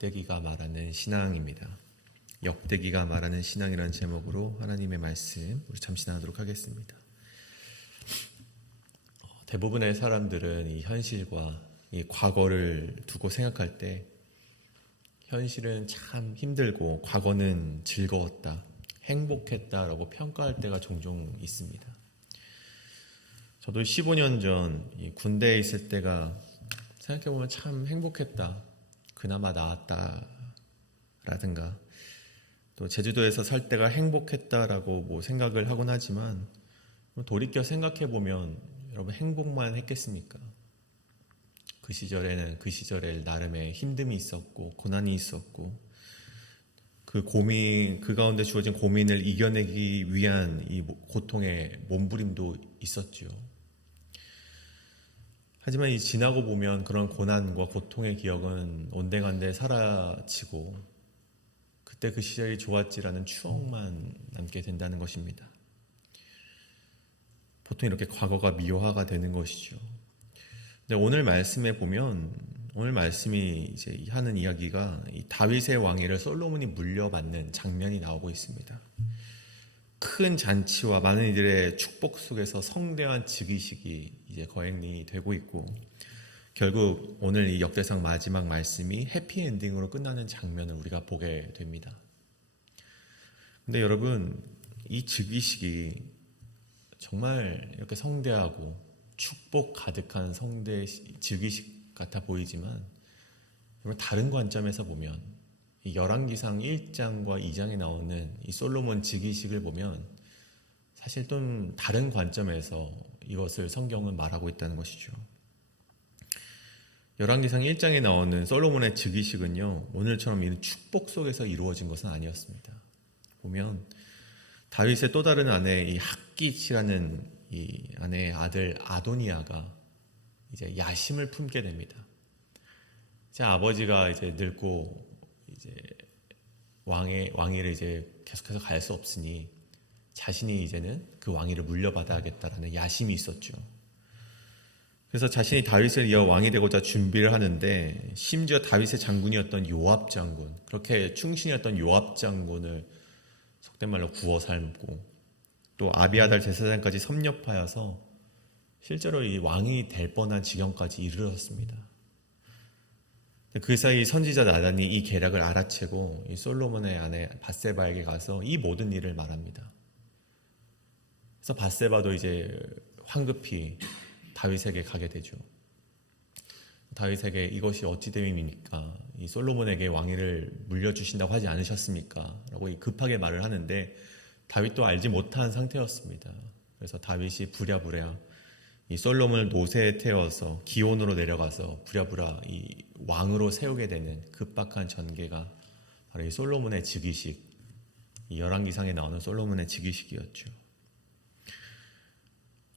역대기가 말하는 신앙입니다. 역대기가 말하는 신앙이라는 제목으로 하나님의 말씀 우리 잠시 나누도록 하겠습니다. 대부분의 사람들은 이 현실과 이 과거를 두고 생각할 때 현실은 참 힘들고 과거는 즐거웠다, 행복했다라고 평가할 때가 종종 있습니다. 저도 15년 전 군대에 있을 때가 생각해보면 참 행복했다, 그나마 나았다 라든가 또 제주도에서 살 때가 행복했다라고 생각을 하곤 하지만 돌이켜 생각해보면 여러분 행복만 했겠습니까? 그 시절에는 그 시절에 나름의 힘듦이 있었고 고난이 있었고 그 가운데 주어진 고민을 이겨내기 위한 이 고통의 몸부림도 있었지요. 하지만 이 지나고 보면 그런 고난과 고통의 기억은 온데간데 사라지고 그때 그 시절이 좋았지라는 추억만 남게 된다는 것입니다. 보통 이렇게 과거가 미화가 되는 것이죠. 근데 오늘 말씀에 보면 오늘 말씀이 이제 하는 이야기가 이 다윗의 왕위를 솔로몬이 물려받는 장면이 나오고 있습니다. 큰 잔치와 많은 이들의 축복 속에서 성대한 즉위식이 이제 거행이 되고 있고 결국 오늘 이 역대상 마지막 말씀이 해피엔딩으로 끝나는 장면을 우리가 보게 됩니다. 근데 여러분 이 즉위식이 정말 이렇게 성대하고 축복 가득한 즉위식 같아 보이지만 다른 관점에서 보면 이 열왕기상 1장과 2장에 나오는 이 솔로몬 즉위식을 보면 사실 좀 다른 관점에서 이것을 성경은 말하고 있다는 것이죠. 열왕기상 1장에 나오는 솔로몬의 즉위식은요, 오늘처럼 이런 축복 속에서 이루어진 것은 아니었습니다. 보면 다윗의 또 다른 아내 이 학깃이라는 이 아내의 아들 아도니아가 이제 야심을 품게 됩니다. 제 아버지가 이제 늙고 이제 왕위를 이제 계속해서 갈 수 없으니 자신이 이제는 그 왕위를 물려받아야겠다라는 야심이 있었죠. 그래서 자신이 다윗을 이어 왕이 되고자 준비를 하는데 심지어 다윗의 장군이었던 요압 장군, 그렇게 충신이었던 요압 장군을 속된 말로 구워 삶고 또 아비아달 제사장까지 섭렵하여서 실제로 이 왕이 될 뻔한 지경까지 이르렀습니다. 그 사이 선지자 나단이 이 계략을 알아채고 이 솔로몬의 아내 밧세바에게 가서 이 모든 일을 말합니다. 그래서 밧세바도 이제 황급히 다윗에게 가게 되죠. 다윗에게 이것이 어찌 됨입니까? 이 솔로몬에게 왕위를 물려주신다고 하지 않으셨습니까? 라고 급하게 말을 하는데 다윗도 알지 못한 상태였습니다. 그래서 다윗이 부랴부랴 이 솔로몬을 노새에 태워서 기온으로 내려가서 부랴부랴 이 왕으로 세우게 되는 급박한 전개가 바로 이 솔로몬의 즉위식, 이 열왕기상에 나오는 솔로몬의 즉위식이었죠.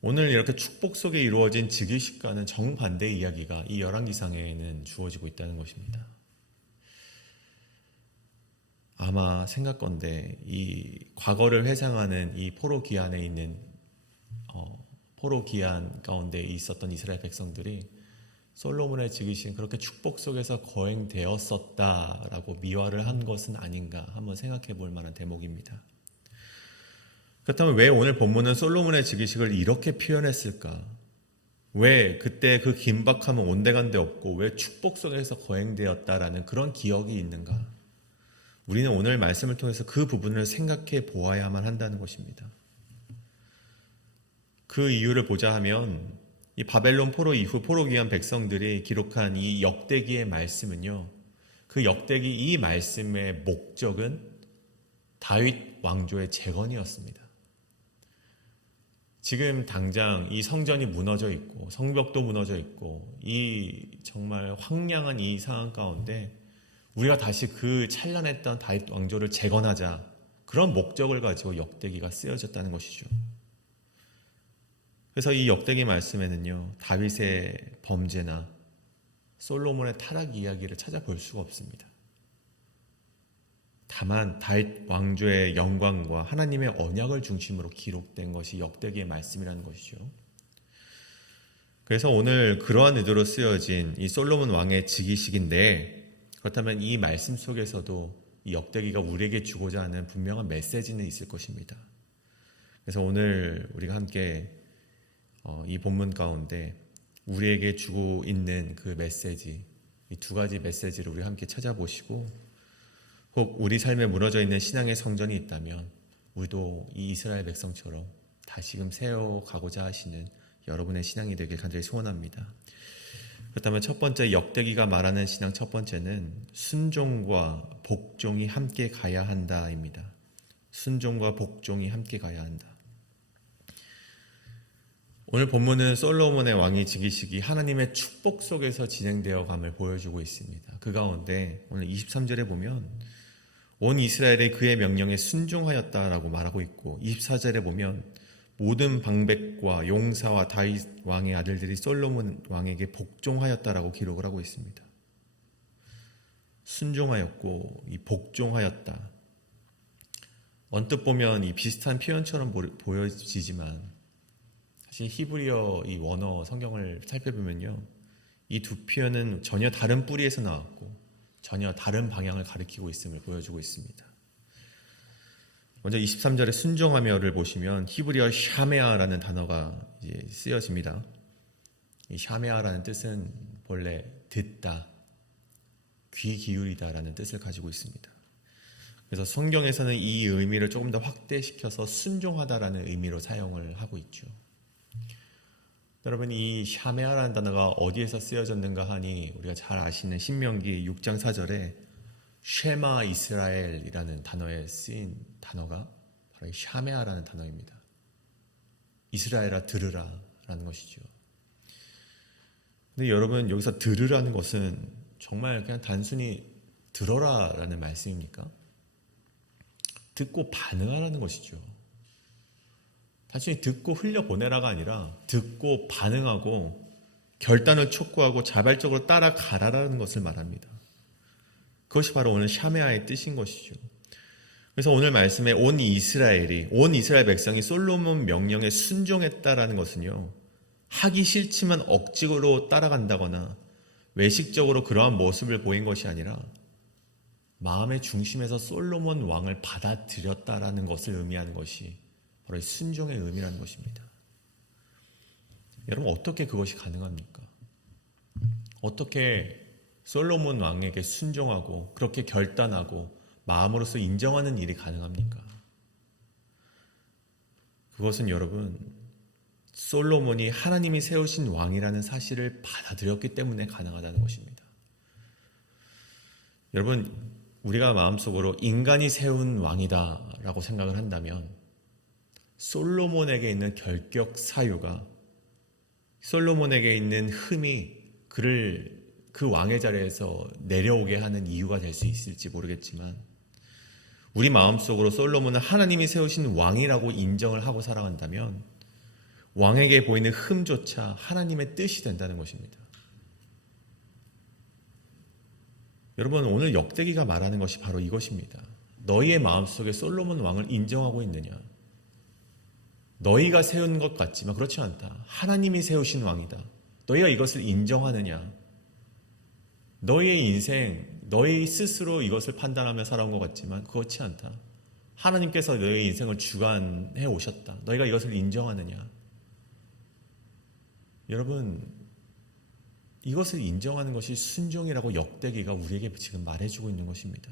오늘 이렇게 축복 속에 이루어진 즉위식과는 정반대의 이야기가 이 열왕기상에는 주어지고 있다는 것입니다. 아마 생각건대 이 과거를 회상하는 이 포로 기한에 있는 포로 기한 가운데 있었던 이스라엘 백성들이 솔로몬의 즉위식은 그렇게 축복 속에서 거행되었었다라고 미화를 한 것은 아닌가 한번 생각해 볼 만한 대목입니다. 그렇다면 왜 오늘 본문은 솔로몬의 즉위식을 이렇게 표현했을까? 왜 그때 그 긴박함은 온데간데 없고 왜 축복 속에서 거행되었다라는 그런 기억이 있는가? 우리는 오늘 말씀을 통해서 그 부분을 생각해 보아야만 한다는 것입니다. 그 이유를 보자 하면 이 바벨론 포로 이후 포로 귀한 백성들이 기록한 이 역대기의 말씀은요, 그 역대기 이 말씀의 목적은 다윗 왕조의 재건이었습니다. 지금 당장 이 성전이 무너져 있고 성벽도 무너져 있고 이 정말 황량한 이 상황 가운데 우리가 다시 그 찬란했던 다윗 왕조를 재건하자, 그런 목적을 가지고 역대기가 쓰여졌다는 것이죠. 그래서 이 역대기 말씀에는요, 다윗의 범죄나 솔로몬의 타락 이야기를 찾아볼 수가 없습니다. 다만 다윗 왕조의 영광과 하나님의 언약을 중심으로 기록된 것이 역대기의 말씀이라는 것이죠. 그래서 오늘 그러한 의도로 쓰여진 이 솔로몬 왕의 즉위식인데 그렇다면 이 말씀 속에서도 이 역대기가 우리에게 주고자 하는 분명한 메시지는 있을 것입니다. 그래서 오늘 우리가 함께 이 본문 가운데 우리에게 주고 있는 그 메시지, 이 두 가지 메시지를 우리 함께 찾아보시고, 혹 우리 삶에 무너져 있는 신앙의 성전이 있다면 우리도 이 이스라엘 백성처럼 다시금 세워가고자 하시는 여러분의 신앙이 되길 간절히 소원합니다. 그렇다면 첫 번째, 역대기가 말하는 신앙 첫 번째는 순종과 복종이 함께 가야 한다입니다. 순종과 복종이 함께 가야 한다. 오늘 본문은 솔로몬의 왕위 즉위식이 하나님의 축복 속에서 진행되어 감을 보여주고 있습니다. 그 가운데 오늘 23절에 보면 온 이스라엘이 그의 명령에 순종하였다라고 말하고 있고, 24절에 보면 모든 방백과 용사와 다윗 왕의 아들들이 솔로몬 왕에게 복종하였다라고 기록을 하고 있습니다. 순종하였고 이 복종하였다. 언뜻 보면 이 비슷한 표현처럼 보여지지만 사실 히브리어 이 원어 성경을 살펴보면요, 이 두 표현은 전혀 다른 뿌리에서 나왔고 전혀 다른 방향을 가리키고 있음을 보여주고 있습니다. 먼저 23절의 순종하며를 보시면 히브리어 샤메아라는 단어가 이제 쓰여집니다. 이 샤메아라는 뜻은 본래 듣다, 귀 기울이다라는 뜻을 가지고 있습니다. 그래서 성경에서는 이 의미를 조금 더 확대시켜서 순종하다라는 의미로 사용을 하고 있죠. 여러분, 이 샤메아라는 단어가 어디에서 쓰여졌는가 하니 우리가 잘 아시는 신명기 6장 4절에 쉐마 이스라엘이라는 단어에 쓰인 단어가 바로 이 샤메아라는 단어입니다. 이스라엘아 들으라 라는 것이죠. 근데 여러분, 여기서 들으라는 것은 정말 그냥 단순히 들어라 라는 말씀입니까? 듣고 반응하라는 것이죠. 단순히 듣고 흘려보내라가 아니라 듣고 반응하고 결단을 촉구하고 자발적으로 따라가라라는 것을 말합니다. 그것이 바로 오늘 샤메아의 뜻인 것이죠. 그래서 오늘 말씀에 온 이스라엘 백성이 솔로몬 명령에 순종했다라는 것은요, 하기 싫지만 억지로 따라간다거나 외식적으로 그러한 모습을 보인 것이 아니라 마음의 중심에서 솔로몬 왕을 받아들였다라는 것을 의미하는 것이 바로 순종의 의미라는 것입니다. 여러분, 어떻게 그것이 가능합니까? 어떻게 솔로몬 왕에게 순종하고 그렇게 결단하고 마음으로서 인정하는 일이 가능합니까? 그것은 여러분, 솔로몬이 하나님이 세우신 왕이라는 사실을 받아들였기 때문에 가능하다는 것입니다. 여러분, 우리가 마음속으로 인간이 세운 왕이다 라고 생각을 한다면 솔로몬에게 있는 결격 사유가, 솔로몬에게 있는 흠이 그를 그 왕의 자리에서 내려오게 하는 이유가 될 수 있을지 모르겠지만, 우리 마음속으로 솔로몬은 하나님이 세우신 왕이라고 인정을 하고 살아간다면 왕에게 보이는 흠조차 하나님의 뜻이 된다는 것입니다. 여러분, 오늘 역대기가 말하는 것이 바로 이것입니다. 너희의 마음속에 솔로몬 왕을 인정하고 있느냐? 너희가 세운 것 같지만 그렇지 않다. 하나님이 세우신 왕이다. 너희가 이것을 인정하느냐? 너희의 인생, 너희 스스로 이것을 판단하며 살아온 것 같지만 그렇지 않다. 하나님께서 너희의 인생을 주관해 오셨다. 너희가 이것을 인정하느냐? 여러분, 이것을 인정하는 것이 순종이라고 역대기가 우리에게 지금 말해주고 있는 것입니다.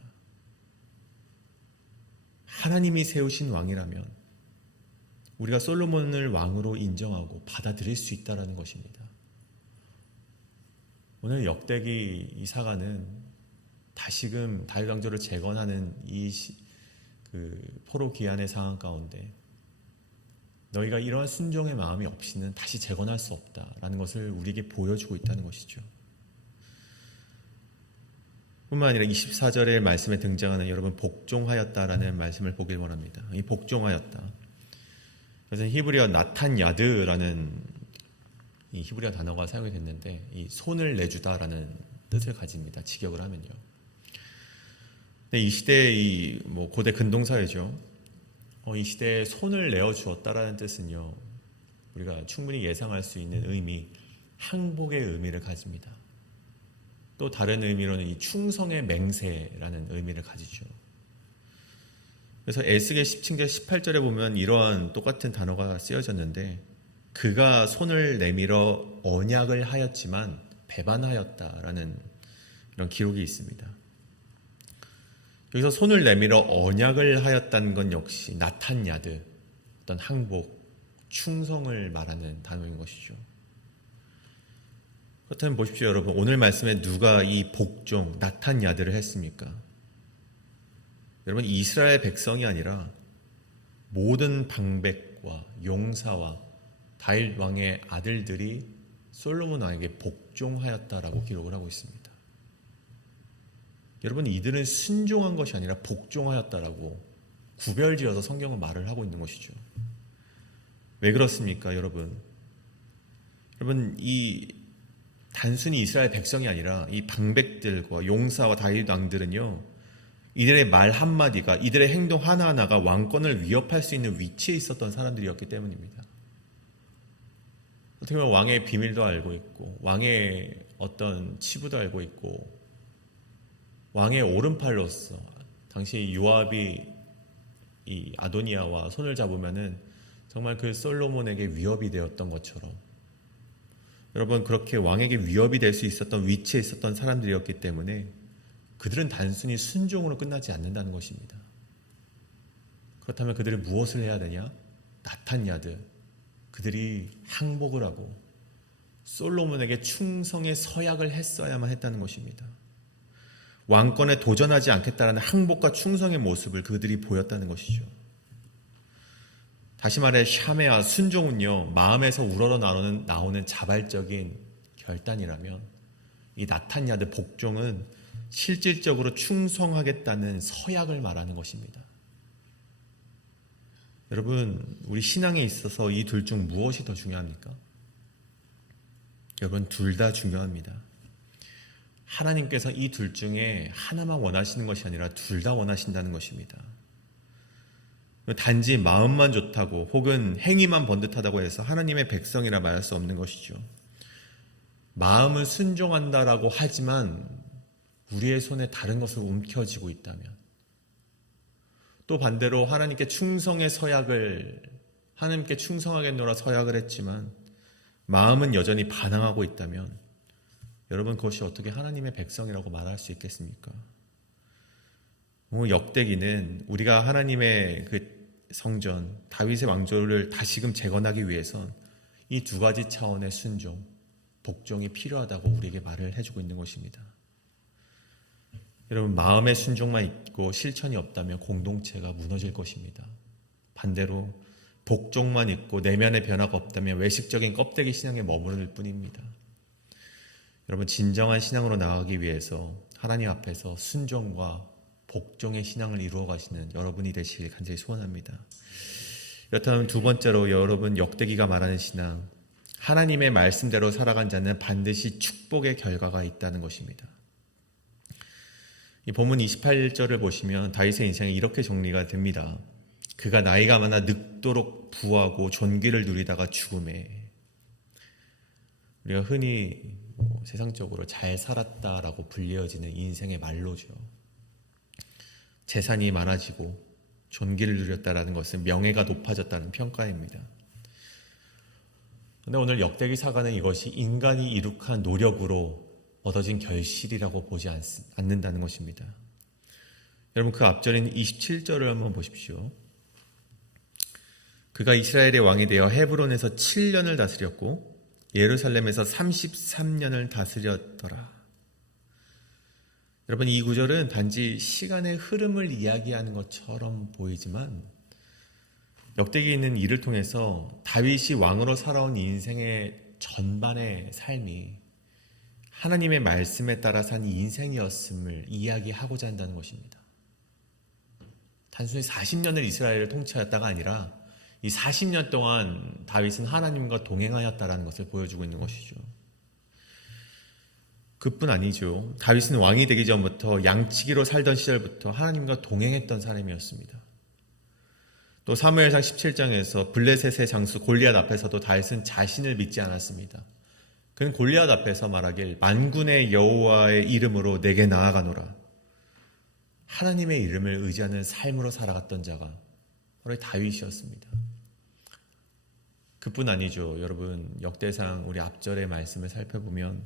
하나님이 세우신 왕이라면 우리가 솔로몬을 왕으로 인정하고 받아들일 수 있다는 것입니다. 오늘 역대기 이 사가는 다시금 다윗 왕조를 재건하는 포로 기한의 상황 가운데 너희가 이러한 순종의 마음이 없이는 다시 재건할 수 없다라는 것을 우리에게 보여주고 있다는 것이죠. 뿐만 아니라 24절의 말씀에 등장하는 여러분 복종하였다라는 말씀을 보길 원합니다. 이 복종하였다. 그래서 히브리어 나탄야드라는 이 히브리어 단어가 사용이 됐는데, 이 손을 내주다라는 뜻을 가집니다. 직역을 하면요. 근데 이 시대의 고대 근동사회죠. 이 시대에 손을 내어 주었다라는 뜻은요, 우리가 충분히 예상할 수 있는 의미, 항복의 의미를 가집니다. 또 다른 의미로는 이 충성의 맹세라는 의미를 가지죠. 그래서 에스겔 17장 18절에 보면 이러한 똑같은 단어가 쓰여졌는데, 그가 손을 내밀어 언약을 하였지만 배반하였다라는 이런 기록이 있습니다. 여기서 손을 내밀어 언약을 하였다는 건 역시 나탄야드, 어떤 항복, 충성을 말하는 단어인 것이죠. 그렇다면 보십시오, 여러분. 오늘 말씀에 누가 이 복종, 나탄야드를 했습니까? 여러분, 이스라엘 백성이 아니라 모든 방백과 용사와 다윗 왕의 아들들이 솔로몬 왕에게 복종하였다라고 기록을 하고 있습니다. 여러분, 이들은 순종한 것이 아니라 복종하였다라고 구별지어서 성경은 말을 하고 있는 것이죠. 왜 그렇습니까, 여러분? 여러분, 이 단순히 이스라엘 백성이 아니라 이 방백들과 용사와 다윗 왕들은요, 이들의 말 한마디가, 이들의 행동 하나하나가 왕권을 위협할 수 있는 위치에 있었던 사람들이었기 때문입니다. 어떻게 보면 왕의 비밀도 알고 있고, 왕의 어떤 치부도 알고 있고, 왕의 오른팔로서 당시 요압이 이 아도니아와 손을 잡으면은 정말 그 솔로몬에게 위협이 되었던 것처럼, 여러분, 그렇게 왕에게 위협이 될 수 있었던 위치에 있었던 사람들이었기 때문에 그들은 단순히 순종으로 끝나지 않는다는 것입니다. 그렇다면 그들은 무엇을 해야 되냐? 나탄야드, 그들이 항복을 하고 솔로몬에게 충성의 서약을 했어야만 했다는 것입니다. 왕권에 도전하지 않겠다라는 항복과 충성의 모습을 그들이 보였다는 것이죠. 다시 말해 샤메와 순종은요, 마음에서 우러러 나오는 자발적인 결단이라면, 이 나탄야드 복종은 실질적으로 충성하겠다는 서약을 말하는 것입니다. 여러분, 우리 신앙에 있어서 이 둘 중 무엇이 더 중요합니까? 여러분, 둘 다 중요합니다. 하나님께서 이 둘 중에 하나만 원하시는 것이 아니라 둘 다 원하신다는 것입니다. 단지 마음만 좋다고 혹은 행위만 번듯하다고 해서 하나님의 백성이라 말할 수 없는 것이죠. 마음은 순종한다라고 하지만 우리의 손에 다른 것을 움켜쥐고 있다면, 또 반대로 하나님께 충성의 서약을, 하나님께 충성하겠노라 서약을 했지만 마음은 여전히 반항하고 있다면, 여러분, 그것이 어떻게 하나님의 백성이라고 말할 수 있겠습니까? 역대기는 우리가 하나님의 그 성전, 다윗의 왕조를 다시금 재건하기 위해선 이 두 가지 차원의 순종, 복종이 필요하다고 우리에게 말을 해주고 있는 것입니다. 여러분, 마음의 순종만 있고 실천이 없다면 공동체가 무너질 것입니다. 반대로 복종만 있고 내면의 변화가 없다면 외식적인 껍데기 신앙에 머무를 뿐입니다. 여러분, 진정한 신앙으로 나아가기 위해서 하나님 앞에서 순종과 복종의 신앙을 이루어 가시는 여러분이 되시길 간절히 소원합니다. 그렇다면 두 번째로, 여러분, 역대기가 말하는 신앙, 하나님의 말씀대로 살아간 자는 반드시 축복의 결과가 있다는 것입니다. 이 본문 28절을 보시면 다윗의 인생이 이렇게 정리가 됩니다. 그가 나이가 많아 늙도록 부하고 존귀를 누리다가 죽음에. 우리가 흔히 세상적으로 잘 살았다라고 불리어지는 인생의 말로죠. 재산이 많아지고 존귀를 누렸다라는 것은 명예가 높아졌다는 평가입니다. 그런데 오늘 역대기 사가는 이것이 인간이 이룩한 노력으로 얻어진 결실이라고 보지 않는다는 것입니다. 여러분, 그 앞절인 27절을 한번 보십시오. 그가 이스라엘의 왕이 되어 헤브론에서 7년을 다스렸고 예루살렘에서 33년을 다스렸더라. 여러분, 이 구절은 단지 시간의 흐름을 이야기하는 것처럼 보이지만 역대기에 있는 이를 통해서 다윗이 왕으로 살아온 인생의 전반의 삶이 하나님의 말씀에 따라 산 인생이었음을 이야기하고자 한다는 것입니다. 단순히 40년을 이스라엘을 통치하였다가 아니라 이 40년 동안 다윗은 하나님과 동행하였다라는 것을 보여주고 있는 것이죠. 그뿐 아니죠. 다윗은 왕이 되기 전부터 양치기로 살던 시절부터 하나님과 동행했던 사람이었습니다. 또 사무엘상 17장에서 블레셋의 장수 골리앗 앞에서도 다윗은 자신을 믿지 않았습니다. 그는 골리앗 앞에서 말하길 만군의 여호와의 이름으로 내게 나아가노라. 하나님의 이름을 의지하는 삶으로 살아갔던 자가 바로 다윗이었습니다. 그뿐 아니죠. 여러분, 역대상 우리 앞절의 말씀을 살펴보면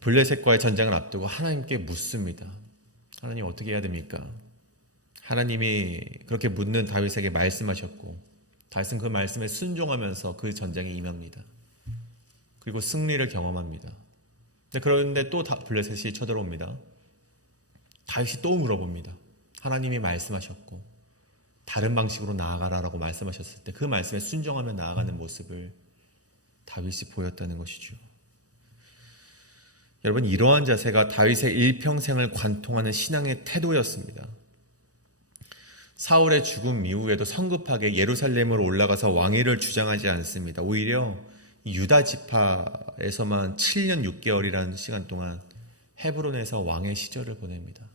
블레셋과의 전쟁을 앞두고 하나님께 묻습니다. 하나님 어떻게 해야 됩니까? 하나님이 그렇게 묻는 다윗에게 말씀하셨고 다윗은 그 말씀에 순종하면서 그 전쟁에 임합니다. 그리고 승리를 경험합니다. 그런데 또 블레셋이 쳐들어옵니다. 다윗이 또 물어봅니다. 하나님이 말씀하셨고 다른 방식으로 나아가라라고 말씀하셨을 때 그 말씀에 순종하며 나아가는 모습을 다윗이 보였다는 것이죠. 여러분, 이러한 자세가 다윗의 일평생을 관통하는 신앙의 태도였습니다. 사울의 죽음 이후에도 성급하게 예루살렘으로 올라가서 왕위를 주장하지 않습니다. 오히려 유다 지파에서만 7년 6개월이라는 시간 동안 헤브론에서 왕의 시절을 보냅니다.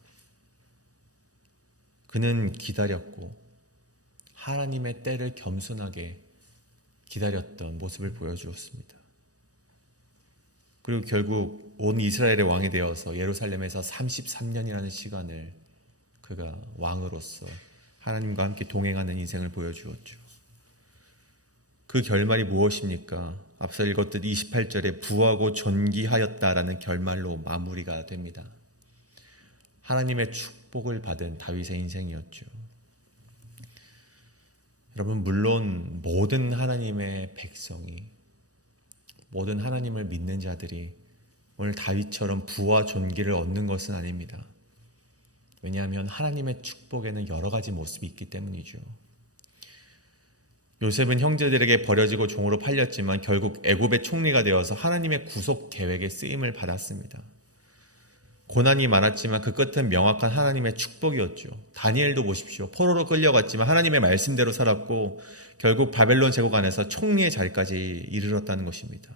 그는 기다렸고 하나님의 때를 겸손하게 기다렸던 모습을 보여주었습니다. 그리고 결국 온 이스라엘의 왕이 되어서 예루살렘에서 33년이라는 시간을 그가 왕으로서 하나님과 함께 동행하는 인생을 보여주었죠. 그 결말이 무엇입니까? 앞서 읽었듯 28절에 부하고 존귀하였다라는 결말로 마무리가 됩니다. 하나님의 축복을 받은 다윗의 인생이었죠. 여러분, 물론 모든 하나님의 백성이, 모든 하나님을 믿는 자들이 오늘 다윗처럼 부와 존귀를 얻는 것은 아닙니다. 왜냐하면 하나님의 축복에는 여러 가지 모습이 있기 때문이죠. 요셉은 형제들에게 버려지고 종으로 팔렸지만 결국 애굽의 총리가 되어서 하나님의 구속 계획에 쓰임을 받았습니다. 고난이 많았지만 그 끝은 명확한 하나님의 축복이었죠. 다니엘도 보십시오. 포로로 끌려갔지만 하나님의 말씀대로 살았고 결국 바벨론 제국 안에서 총리의 자리까지 이르렀다는 것입니다.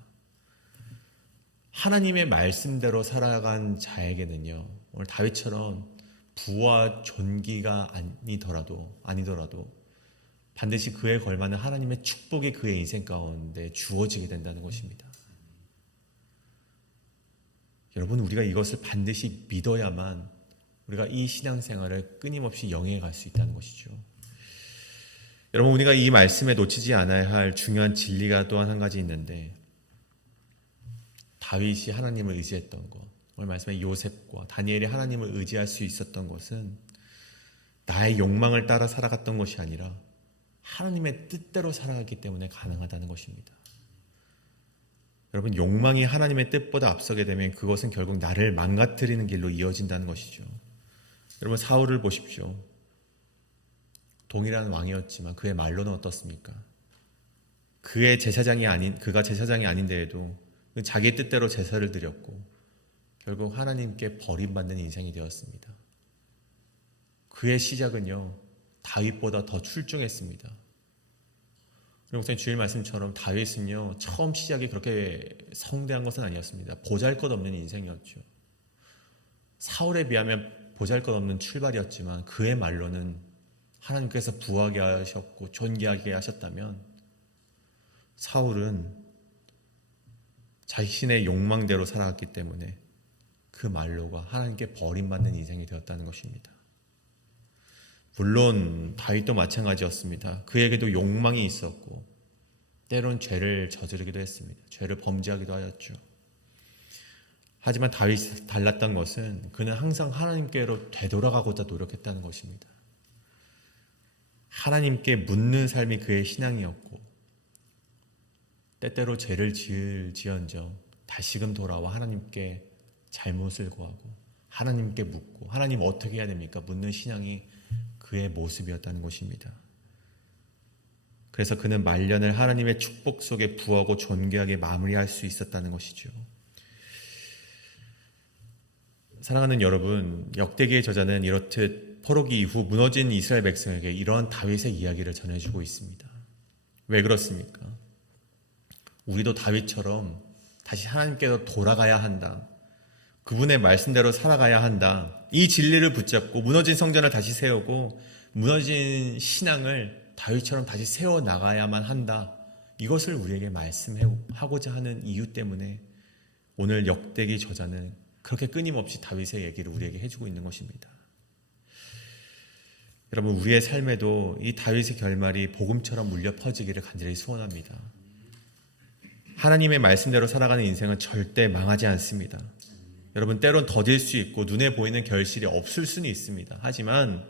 하나님의 말씀대로 살아간 자에게는요, 오늘 다윗처럼 부와 존귀가 아니더라도 반드시 그에 걸맞는 하나님의 축복이 그의 인생 가운데 주어지게 된다는 것입니다. 여러분, 우리가 이것을 반드시 믿어야만 우리가 이 신앙생활을 끊임없이 영위해 갈 수 있다는 것이죠. 여러분, 우리가 이 말씀에 놓치지 않아야 할 중요한 진리가 또한 한 가지 있는데, 다윗이 하나님을 의지했던 것, 오늘 말씀에 요셉과 다니엘이 하나님을 의지할 수 있었던 것은 나의 욕망을 따라 살아갔던 것이 아니라 하나님의 뜻대로 살아가기 때문에 가능하다는 것입니다. 여러분, 욕망이 하나님의 뜻보다 앞서게 되면 그것은 결국 나를 망가뜨리는 길로 이어진다는 것이죠. 여러분, 사울을 보십시오. 동일한 왕이었지만 그의 말로는 어떻습니까? 그가 제사장이 아닌데에도 자기 뜻대로 제사를 드렸고 결국 하나님께 버림받는 인생이 되었습니다. 그의 시작은요, 다윗보다 더 출중했습니다. 그리고 목사님 주일 말씀처럼 다윗은요, 처음 시작이 그렇게 성대한 것은 아니었습니다. 보잘것없는 인생이었죠. 사울에 비하면 보잘것없는 출발이었지만 그의 말로는 하나님께서 부하게 하셨고 존귀하게 하셨다면 사울은 자신의 욕망대로 살아갔기 때문에 그 말로가 하나님께 버림받는 인생이 되었다는 것입니다. 물론 다윗도 마찬가지였습니다. 그에게도 욕망이 있었고 때론 죄를 저지르기도 했습니다. 죄를 범죄하기도 하였죠. 하지만 다윗이 달랐던 것은 그는 항상 하나님께로 되돌아가고자 노력했다는 것입니다. 하나님께 묻는 삶이 그의 신앙이었고 때때로 죄를 지을지언정 다시금 돌아와 하나님께 잘못을 구하고 하나님께 묻고 하나님 어떻게 해야 됩니까? 묻는 신앙이 그의 모습이었다는 것입니다. 그래서 그는 말년을 하나님의 축복 속에 부하고 존귀하게 마무리할 수 있었다는 것이죠. 사랑하는 여러분, 역대기의 저자는 이렇듯 포로기 이후 무너진 이스라엘 백성에게 이러한 다윗의 이야기를 전해주고 있습니다. 왜 그렇습니까? 우리도 다윗처럼 다시 하나님께로 돌아가야 한다. 그분의 말씀대로 살아가야 한다. 이 진리를 붙잡고 무너진 성전을 다시 세우고 무너진 신앙을 다윗처럼 다시 세워나가야만 한다. 이것을 우리에게 말씀하고자 하는 이유 때문에 오늘 역대기 저자는 그렇게 끊임없이 다윗의 얘기를 우리에게 해주고 있는 것입니다. 여러분, 우리의 삶에도 이 다윗의 결말이 복음처럼 울려 퍼지기를 간절히 소원합니다. 하나님의 말씀대로 살아가는 인생은 절대 망하지 않습니다. 여러분, 때론 더딜 수 있고 눈에 보이는 결실이 없을 수는 있습니다. 하지만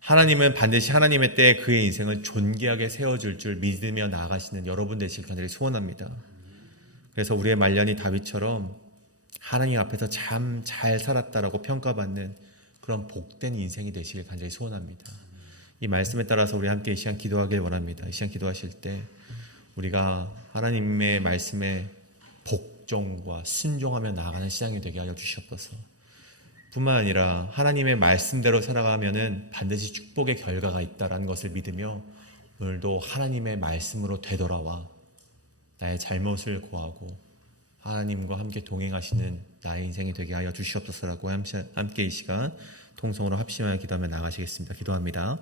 하나님은 반드시 하나님의 때에 그의 인생을 존귀하게 세워줄 줄 믿으며 나아가시는 여러분 되시길 간절히 소원합니다. 그래서 우리의 말년이 다윗처럼 하나님 앞에서 참 잘 살았다라고 평가받는 그런 복된 인생이 되시길 간절히 소원합니다. 이 말씀에 따라서 우리 함께 이 시간 기도하길 원합니다. 이 시간 기도하실 때 우리가 하나님의 말씀에 복종과 순종하며 나아가는 신앙이 되게 하여 주시옵소서. 뿐만 아니라 하나님의 말씀대로 살아가면은 반드시 축복의 결과가 있다라는 것을 믿으며 오늘도 하나님의 말씀으로 되돌아와 나의 잘못을 고하고 하나님과 함께 동행하시는 나의 인생이 되게 하여 주시옵소서라고 함께 이 시간 통성으로 합심하여 기도하며 나가시겠습니다. 기도합니다.